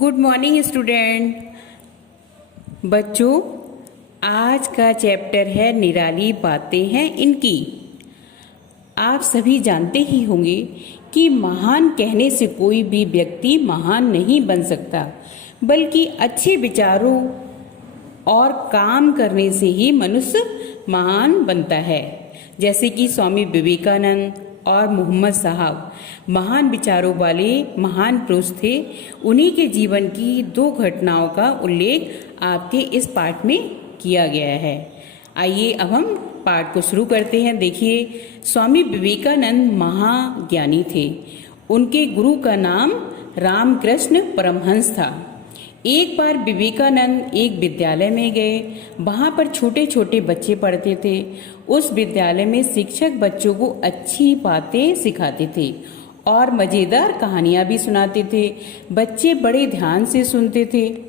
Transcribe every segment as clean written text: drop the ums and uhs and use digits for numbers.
Good morning student. बच्चों, आज का चैप्टर है निराली बातें हैं इनकी। आप सभी जानते ही होंगे कि महान कहने से कोई भी व्यक्ति महान नहीं बन सकता, बल्कि अच्छे विचारों और काम करने से ही मनुष्य महान बनता है। जैसे कि स्वामी विवेकानंद और मोहम्मद साहब महान विचारों वाले महान पुरुष थे। उन्हीं के जीवन की दो घटनाओं का उल्लेख आपके इस पाठ में किया गया है। आइए अब हम पाठ को शुरू करते हैं। देखिए, स्वामी विवेकानंद महाज्ञानी थे। उनके गुरु का नाम रामकृष्ण परमहंस था। एक बार विवेकानंद एक विद्यालय में गए। वहाँ पर छोटे छोटे बच्चे पढ़ते थे। उस विद्यालय में शिक्षक बच्चों को अच्छी बातें सिखाते थे और मज़ेदार कहानियाँ भी सुनाते थे। बच्चे बड़े ध्यान से सुनते थे।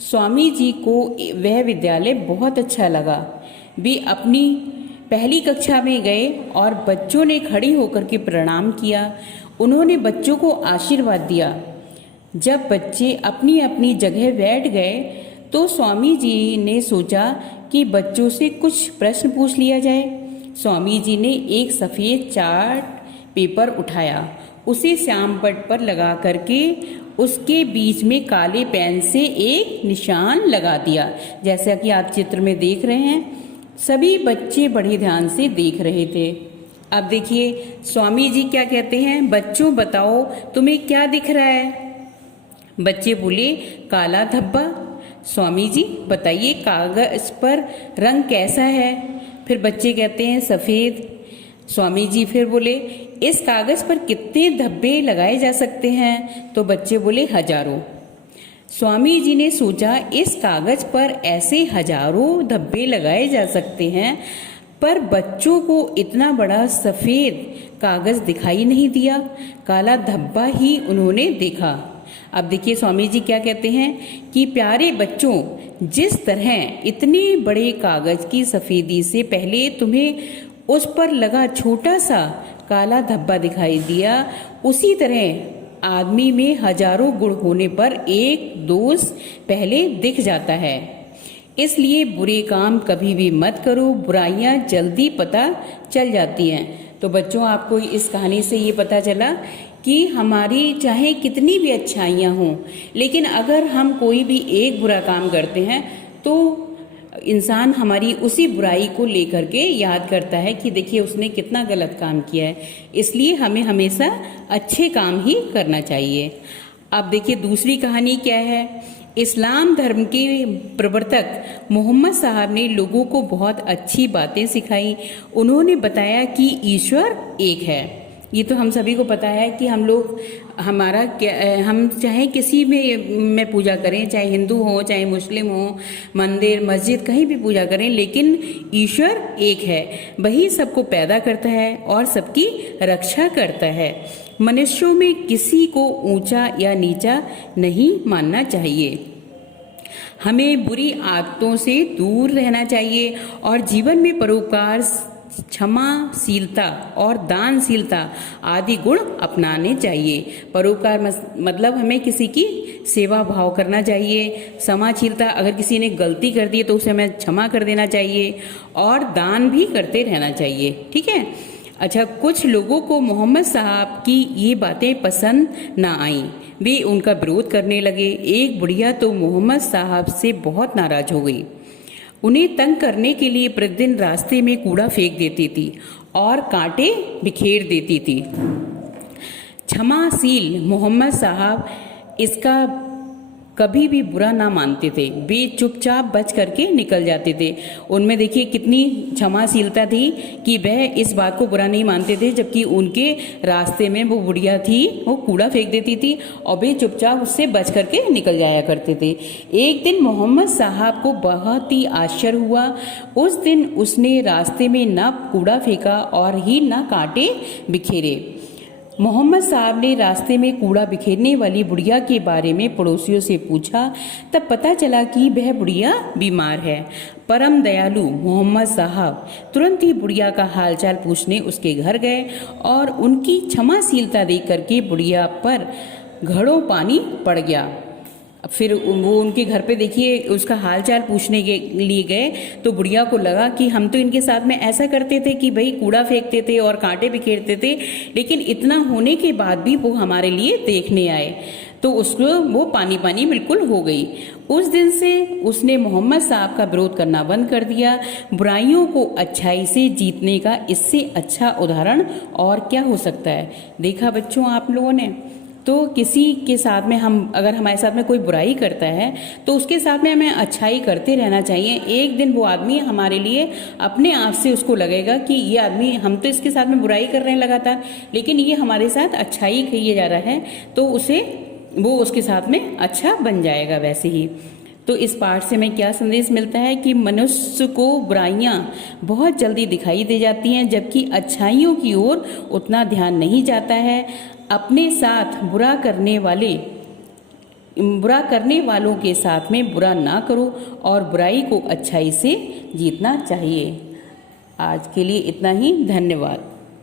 स्वामी जी को वह विद्यालय बहुत अच्छा लगा। वे अपनी पहली कक्षा में गए और बच्चों ने खड़े होकर के प्रणाम किया। उन्होंने बच्चों को आशीर्वाद दिया। जब बच्चे अपनी अपनी जगह बैठ गए तो स्वामी जी ने सोचा कि बच्चों से कुछ प्रश्न पूछ लिया जाए। स्वामी जी ने एक सफ़ेद चार्ट पेपर उठाया, उसे श्याम पट्ट पर लगा करके उसके बीच में काले पेन से एक निशान लगा दिया, जैसा कि आप चित्र में देख रहे हैं। सभी बच्चे बड़े ध्यान से देख रहे थे। अब देखिए स्वामी जी क्या कहते हैं, बच्चों बताओ तुम्हें क्या दिख रहा है। बच्चे बोले, काला धब्बा। स्वामी जी बताइए कागज पर रंग कैसा है। फिर बच्चे कहते हैं सफ़ेद। स्वामी जी फिर बोले, इस कागज पर कितने धब्बे लगाए जा सकते हैं। तो बच्चे बोले, हजारों। स्वामी जी ने सोचा इस कागज पर ऐसे हजारों धब्बे लगाए जा सकते हैं, पर बच्चों को इतना बड़ा सफ़ेद कागज दिखाई नहीं दिया। काला धब्बा ही उन्होंने देखा। अब देखिए स्वामी जी क्या कहते हैं कि प्यारे बच्चों, जिस तरह इतने बड़े कागज की सफ़ेदी से पहले तुम्हें उस पर लगा छोटा सा काला धब्बा दिखाई दिया, उसी तरह आदमी में हजारों गुण होने पर एक दोष पहले दिख जाता है। इसलिए बुरे काम कभी भी मत करो, बुराइयां जल्दी पता चल जाती हैं। तो बच्चों, आपको इस कहानी से ये पता चला कि हमारी चाहे कितनी भी अच्छाइयाँ हों, लेकिन अगर हम कोई भी एक बुरा काम करते हैं तो इंसान हमारी उसी बुराई को लेकर के याद करता है कि देखिए उसने कितना गलत काम किया है। इसलिए हमें हमेशा अच्छे काम ही करना चाहिए। अब देखिए दूसरी कहानी क्या है। इस्लाम धर्म के प्रवर्तक मोहम्मद साहब ने लोगों को बहुत अच्छी बातें सिखाई। उन्होंने बताया कि ईश्वर एक है। ये तो हम सभी को पता है कि हम लोग हम चाहे किसी में पूजा करें, चाहे हिंदू हो चाहे मुस्लिम हो, मंदिर मस्जिद कहीं भी पूजा करें, लेकिन ईश्वर एक है। वही सबको पैदा करता है और सबकी रक्षा करता है। मनुष्यों में किसी को ऊंचा या नीचा नहीं मानना चाहिए। हमें बुरी आदतों से दूर रहना चाहिए और जीवन में परोपकार, क्षमाशीलता और दानशीलता आदि गुण अपनाने चाहिए। परोपकार मतलब हमें किसी की सेवा भाव करना चाहिए। क्षमाशीलता, अगर किसी ने गलती कर दी तो उसे हमें क्षमा कर देना चाहिए और दान भी करते रहना चाहिए। ठीक है। अच्छा, कुछ लोगों को मोहम्मद साहब की ये बातें पसंद ना आईं। वे उनका विरोध करने लगे। एक बुढ़िया तो मोहम्मद साहब से बहुत नाराज हो गई। उन्हें तंग करने के लिए प्रतिदिन रास्ते में कूड़ा फेंक देती थी और कांटे बिखेर देती थी। क्षमाशील मोहम्मद साहब इसका कभी भी बुरा ना मानते थे। वे चुपचाप बच करके निकल जाते थे। उनमें देखिए कितनी क्षमाशीलता थी कि वह इस बात को बुरा नहीं मानते थे, जबकि उनके रास्ते में वो बुढ़िया थी, वो कूड़ा फेंक देती थी और वे चुपचाप उससे बच करके निकल जाया करते थे। एक दिन मोहम्मद साहब को बहुत ही आश्चर्य हुआ। उस दिन उसने रास्ते में न कूड़ा फेंका और ही न कांटे बिखेरे। मोहम्मद साहब ने रास्ते में कूड़ा बिखेरने वाली बुढ़िया के बारे में पड़ोसियों से पूछा। तब पता चला कि वह बुढ़िया बीमार है। परम दयालु मोहम्मद साहब तुरंत ही बुढ़िया का हालचाल पूछने उसके घर गए और उनकी क्षमाशीलता देख करके बुढ़िया पर घड़ों पानी पड़ गया। फिर वो उनके घर पे देखिए उसका हाल चाल पूछने के लिए गए, तो बुढ़िया को लगा कि हम तो इनके साथ में ऐसा करते थे कि भाई कूड़ा फेंकते थे और कांटे बिखेरते थे, लेकिन इतना होने के बाद भी वो हमारे लिए देखने आए। तो उसको वो पानी पानी बिल्कुल हो गई। उस दिन से उसने मोहम्मद साहब का विरोध करना बंद कर दिया। बुराइयों को अच्छाई से जीतने का इससे अच्छा उदाहरण और क्या हो सकता है। देखा बच्चों आप लोगों ने, तो किसी के साथ में हम अगर हमारे साथ में कोई बुराई करता है तो उसके साथ में हमें अच्छाई करते रहना चाहिए। एक दिन वो आदमी हमारे लिए अपने आप से उसको लगेगा कि ये आदमी, हम तो इसके साथ में बुराई कर रहे हैं लगातार, लेकिन ये हमारे साथ अच्छाई किए जा रहा है, तो वो उसके साथ में अच्छा बन जाएगा वैसे ही। तो इस पाठ से हमें क्या संदेश मिलता है कि मनुष्य को बुराइयां बहुत जल्दी दिखाई दे जाती हैं, जबकि अच्छाइयों की ओर उतना ध्यान नहीं जाता है। अपने साथ बुरा करने वालों के साथ में बुरा ना करो और बुराई को अच्छाई से जीतना चाहिए। आज के लिए इतना ही, धन्यवाद।